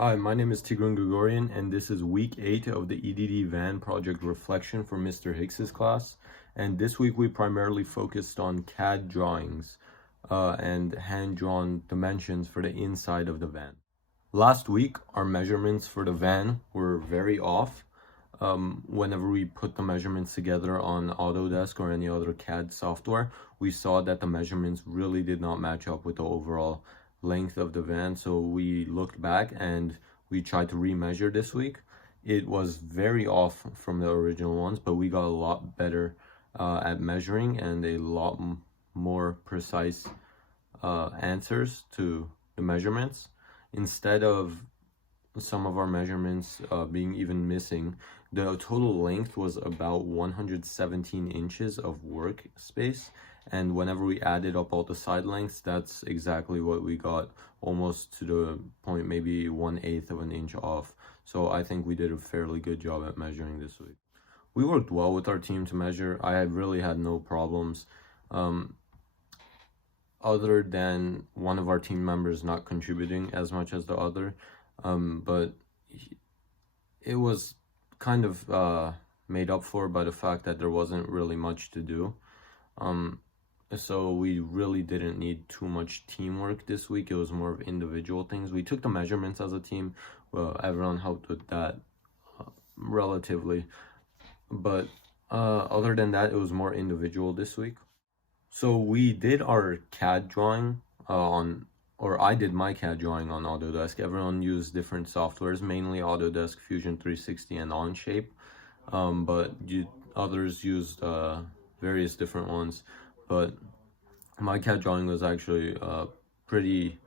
Hi, my name is Tigran Gregorian, and this is week 8 of the EDD van project reflection for Mr. Hicks's class. And this week we primarily focused on CAD drawings and hand-drawn dimensions for the inside of the van. Last week, our measurements for the van were very off. Whenever we put the measurements together on Autodesk or any other CAD software, we saw that the measurements really did not match up with the overall length of the van. So we looked back and we tried to remeasure this week. It was very off from the original ones, but we got a lot better at measuring and a lot more precise answers to the measurements. Instead of some of our measurements being even missing, the total length was about 117 inches of workspace, and whenever we added up all the side lengths, that's exactly what we got, almost to the point, maybe 1/8 of an inch off. So I think we did a fairly good job at measuring this week. We worked well with our team to measure. I really had no problems. Other than one of our team members not contributing as much as the other, but it was kind of made up for by the fact that there wasn't really much to do. So we really didn't need too much teamwork this week. It was more of individual things. We took the measurements as a team. Well, everyone helped with that relatively, but other than that, it was more individual this week. So we did our CAD drawing or I did my CAD drawing on Autodesk. Everyone used different softwares, mainly Autodesk, Fusion 360, and Onshape. But others used various different ones. But my CAD drawing was actually pretty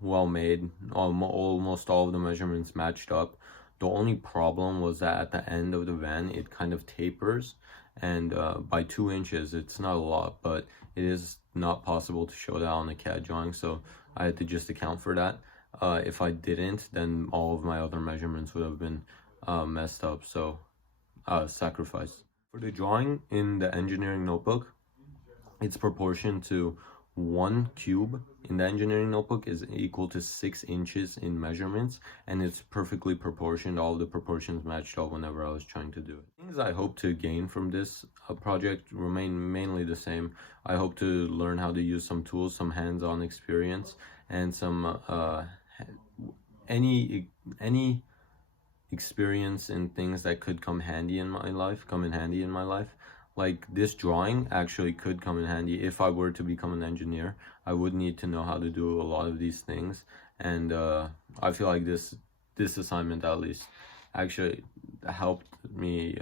well made. Almost all of the measurements matched up. The only problem was that at the end of the van, it kind of tapers, and by 2 inches, it's not a lot, but it is not possible to show that on the CAD drawing, so I had to just account for that. If I didn't, then all of my other measurements would have been messed up, so sacrifice. For the drawing in the engineering notebook, it's proportioned to 1 cube in the engineering notebook is equal to 6 inches in measurements, and it's perfectly proportioned. All the proportions matched up whenever I was trying to do it. Things I hope to gain from this project remain mainly the same. I hope to learn how to use some tools, some hands-on experience, and some any experience in things that could come in handy in my life. Like this drawing actually could come in handy if I were to become an engineer. I would need to know how to do a lot of these things, and I feel like this assignment at least actually helped me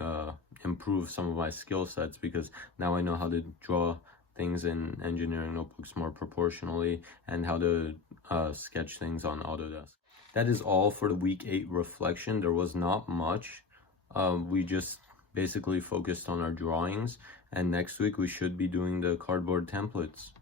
improve some of my skill sets, because now I know how to draw things in engineering notebooks more proportionally and how to sketch things on Autodesk. That is all for the week 8 reflection. There was not much. We just basically focused on our drawings, and next week we should be doing the cardboard templates.